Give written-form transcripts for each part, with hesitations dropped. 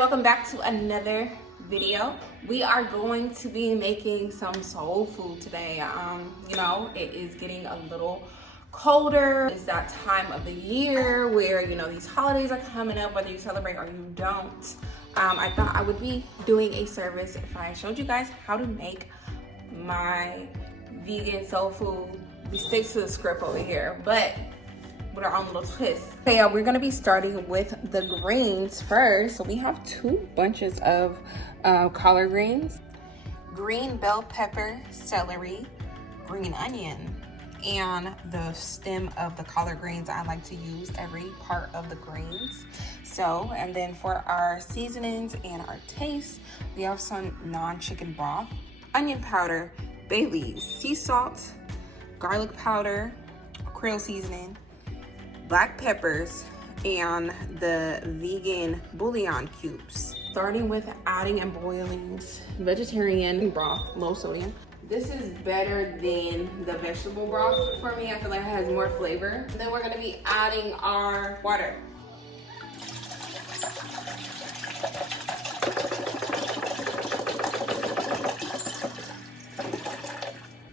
welcome back to another video. We are going to be making some soul food today. You know, it is getting a little colder. It's that time of the year where, you know, these holidays are coming up, whether you celebrate or you don't. I thought I would be doing a service if I showed you guys how to make my vegan soul food. We stick to the script over here, but with our own little twist. Okay, we're gonna be starting with the greens first. So we have 2 bunches of collard greens, green bell pepper, celery, green onion, and the stem of the collard greens. I like to use every part of the greens. So, and then for our seasonings and our taste, we have some non-chicken broth, onion powder, bay leaves, sea salt, garlic powder, Creole seasoning, black peppers, and the vegan bouillon cubes. Starting with adding and boiling vegetarian broth, low sodium. This is better than the vegetable broth for me. I feel like it has more flavor. And then we're gonna be adding our water.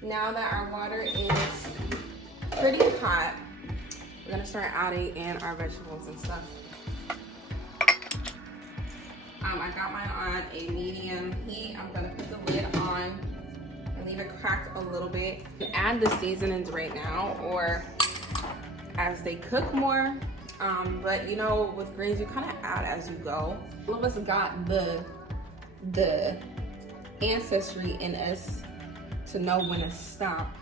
Now that our water is pretty hot, we're gonna start adding in our vegetables and stuff. I got mine on a medium heat. I'm gonna put the lid on and leave it cracked a little bit. Add the seasonings right now or as they cook more. But you know, with greens, you kind of add as you go. All of us got the ancestry in us to know when to stop.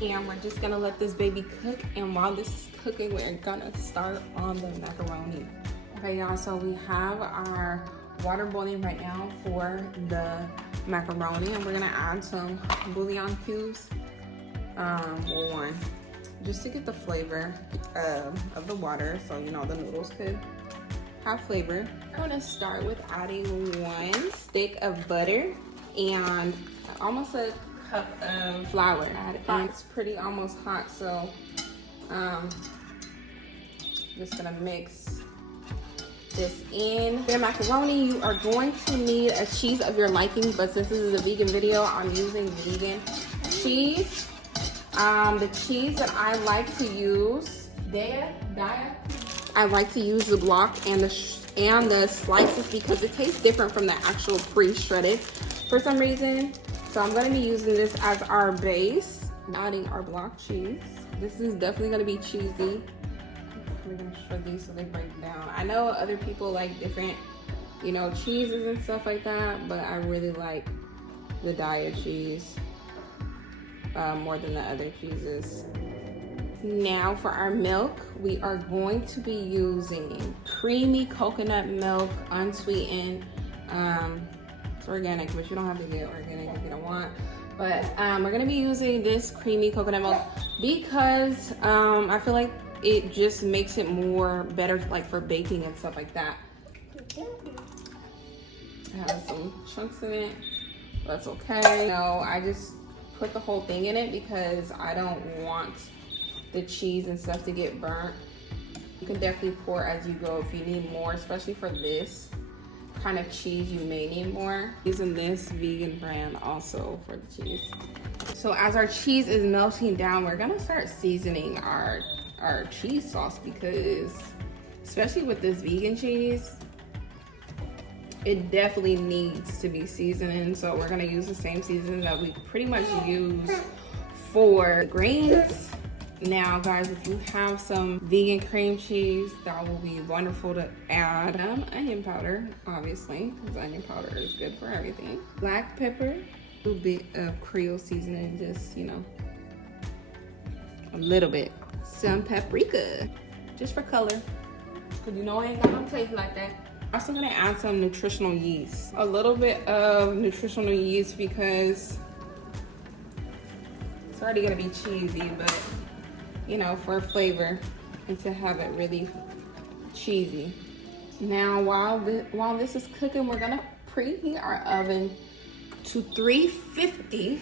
And we're just gonna let this baby cook, and while this is cooking, we're gonna start on the macaroni. Okay, y'all, so we have our water boiling right now for the macaroni, and we're gonna add some bouillon cubes, one, just to get the flavor of the water, so you know the noodles could have flavor. I'm gonna start with adding 1 stick of butter and almost a cup of flour. It's pretty almost hot, so just gonna mix this in. For macaroni, you are going to need a cheese of your liking, but since this is a vegan video, I'm using vegan cheese. The cheese that I like to use, I like to use the block and the slices because it tastes different from the actual pre-shredded for some reason. So I'm gonna be using this as our base. Adding our block cheese. This is definitely gonna be cheesy. We're gonna shred these so they break down. I know other people like different, you know, cheeses and stuff like that, but I really like the diet cheese more than the other cheeses. Now for our milk, we are going to be using creamy coconut milk, unsweetened. It's organic, but you don't have to get organic if you don't want. But we're gonna be using this creamy coconut milk because I feel like it just makes it more better, like for baking and stuff like that. It has some chunks in it. That's okay. No, I just put the whole thing in it because I don't want the cheese and stuff to get burnt. You can definitely pour as you go if you need more, especially for this kind of cheese, you may need more. Using this vegan brand also for the cheese. So as our cheese is melting down, we're gonna start seasoning our cheese sauce because, especially with this vegan cheese, it definitely needs to be seasoned. So we're gonna use the same seasoning that we pretty much use for greens. Now guys, if you have some vegan cream cheese, that will be wonderful to add. Onion powder, obviously, because onion powder is good for everything. Black pepper, a little bit of Creole seasoning, just, you know, a little bit. Some paprika, just for color, because you know I ain't got no taste like that. Also gonna add some nutritional yeast. A little bit of nutritional yeast because it's already gonna be cheesy, but you know, for flavor and to have it really cheesy. Now, while this is cooking, we're gonna preheat our oven to 350.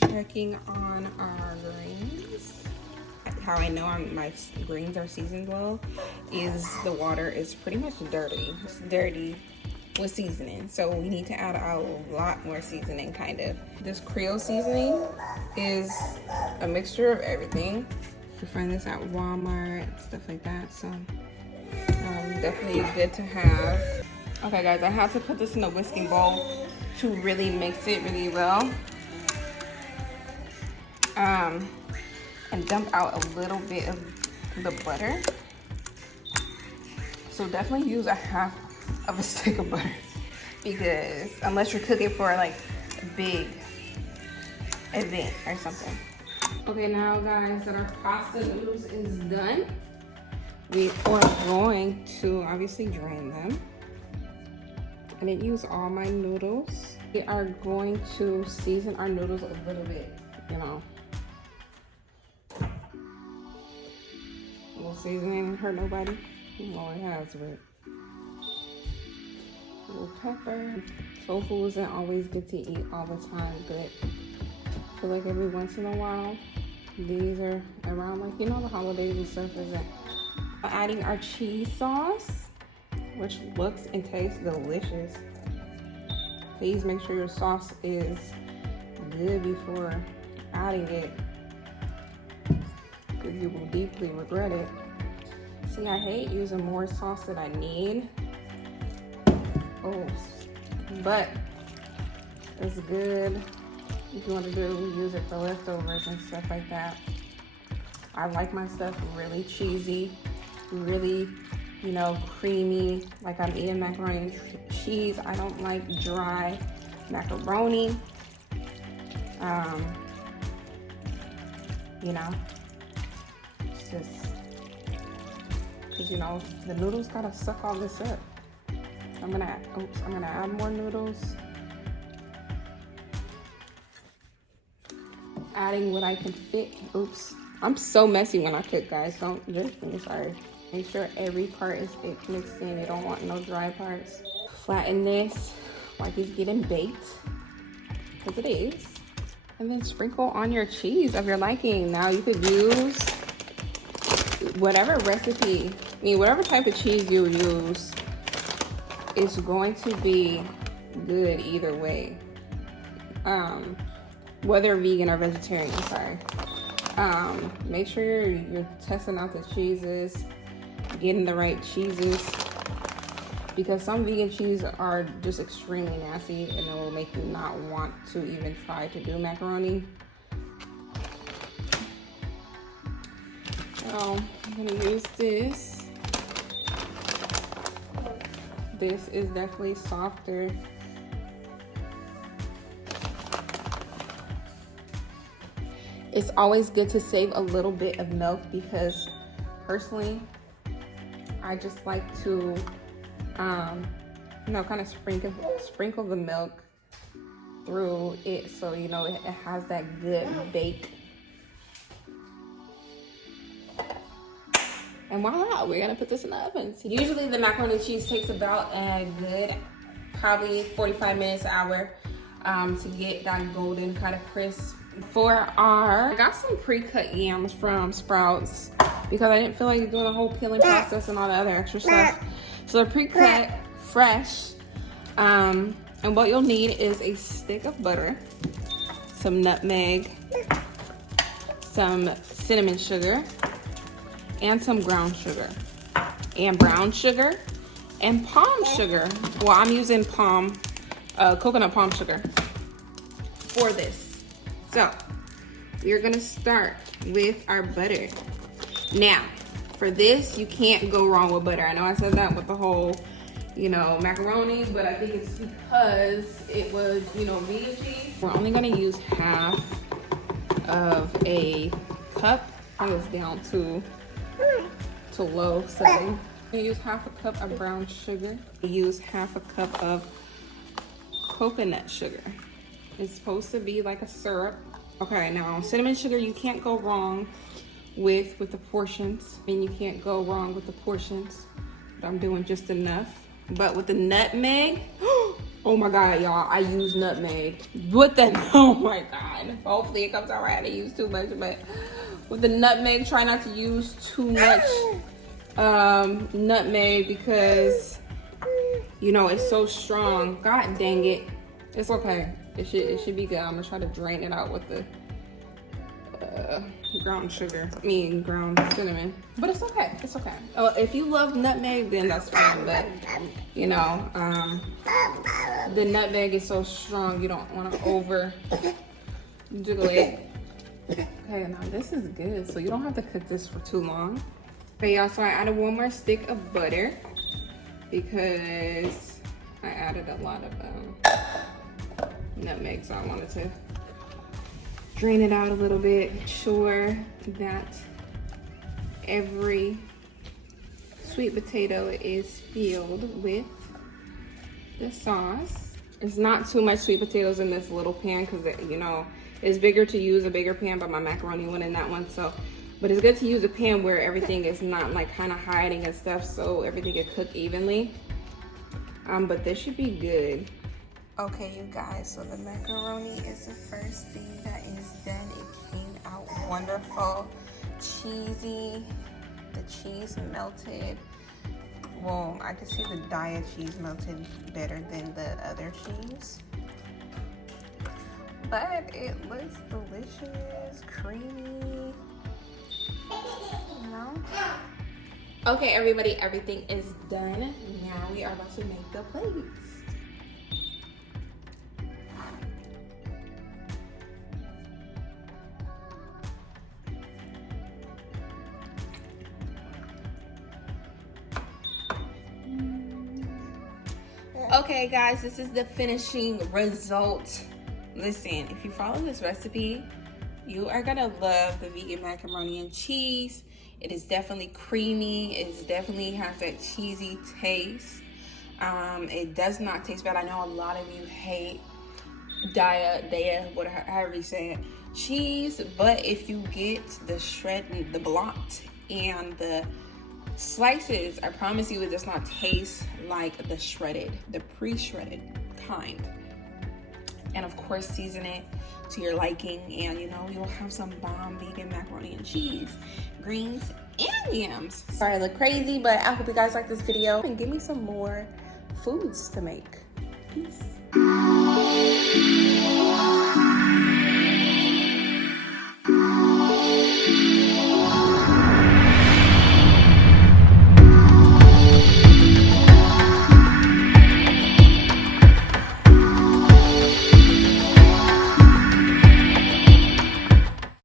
Checking on our greens. how I know my greens are seasoned well is the water is pretty much dirty. It's dirty with seasoning, so we need to add a lot more seasoning, kind of. This Creole seasoning is a mixture of everything. You find this at Walmart, stuff like that, so definitely good to have. Okay guys, I have to put this in a whisking bowl to really mix it really well, and dump out a little bit of the butter. So definitely use a half of a stick of butter, because unless you're cooking for like a big event or something. Okay, now guys, that our pasta noodles is done, we are going to obviously drain them. I didn't use all my noodles. We are going to season our noodles a little bit, you know. A little seasoning ain't hurt nobody. Well, it has, but a little pepper. Tofu isn't always good to eat all the time, but I feel like every once in a while, these are around, like, you know, the holidays and stuff. Isn't adding our cheese sauce, which looks and tastes delicious. Please make sure your sauce is good before adding it, because you will deeply regret it. See, I hate using more sauce than I need. Oh, but it's good if you want to use it for leftovers and stuff like that. I like my stuff really cheesy, really, you know, creamy, like I'm eating macaroni and cheese. I don't like dry macaroni. You know, it's just, because, you know, the noodles gotta suck all this up. I'm gonna add more noodles. Adding what I can fit. Oops. I'm so messy when I cook, guys. Don't judge me, sorry. Make sure every part is mixed in. You don't want no dry parts. Flatten this like it's getting baked, because it is. And then sprinkle on your cheese of your liking. Now you could use whatever recipe, I mean, whatever type of cheese you use, it's going to be good either way. Whether vegan or vegetarian, sorry. Make sure you're testing out the cheeses, getting the right cheeses, because some vegan cheese are just extremely nasty and it will make you not want to even try to do macaroni. So I'm gonna use this. This is definitely softer. It's always good to save a little bit of milk, because personally, I just like to, you know, kind of sprinkle the milk through it, so, you know, it has that good bake. And voila, we're gonna put this in the oven. Usually the macaroni and cheese takes about a good, probably 45 minutes, an hour, to get that golden kind of crisp. I got some pre-cut yams from Sprouts, because I didn't feel like doing the whole peeling process and all the other extra stuff. So they're pre-cut, fresh. And what you'll need is a stick of butter, some nutmeg, some cinnamon sugar, and some ground sugar, and brown sugar, and palm sugar. Well, I'm using coconut palm sugar for this. So we're gonna start with our butter. Now, for this, you can't go wrong with butter. I know I said that with the whole, you know, macaroni, but I think it's because it was, you know, vegan cheese. We're only gonna use half of a cup. I was down to low setting. You use half a cup of brown sugar. You use half a cup of coconut sugar. It's supposed to be like a syrup. Okay, now cinnamon sugar, you can't go wrong with the portions, and you can't go wrong with the portions. But I'm doing just enough. But with the nutmeg, oh my God, y'all, I use nutmeg. What the, oh my God. Hopefully it comes out right. I didn't use too much, but with the nutmeg, try not to use too much nutmeg because, you know, it's so strong. God dang it. It's okay. It should be good. I'm gonna try to drain it out with the ground sugar. Ground cinnamon. But it's okay. It's okay. Oh, if you love nutmeg, then that's fine. But you know, the nutmeg is so strong, you don't want to over jiggle it. Okay, now this is good, so you don't have to cook this for too long. Okay, y'all, so I added one more stick of butter because I added a lot of nutmeg, so I wanted to drain it out a little bit. Make sure that every sweet potato is filled with the sauce. There's not too much sweet potatoes in this little pan because, you know, it's bigger to use a bigger pan, but my macaroni went in that one. So, but it's good to use a pan where everything is not like kind of hiding and stuff, so everything can cook evenly. But this should be good. Okay, you guys, so the macaroni is the first thing that is done. It came out wonderful, cheesy. The cheese melted. Well, I can see the Daya cheese melted better than the other cheese. But it looks delicious, creamy, you know? Okay, everybody, everything is done. Now we are about to make the plates. Okay, guys, this is the finishing result. Listen, if you follow this recipe, you are gonna love the vegan macaroni and cheese. It is definitely creamy. It definitely has that cheesy taste. It does not taste bad. I know a lot of you hate Daya, whatever, however you say it, cheese, but if you get the shred, the blocked and the slices, I promise you it does not taste like the shredded, the pre-shredded kind. And of course, season it to your liking, and you know, you'll have some bomb vegan macaroni and cheese, greens, and yams. Sorry I look crazy, but I hope you guys like this video and give me some more foods to make. Peace.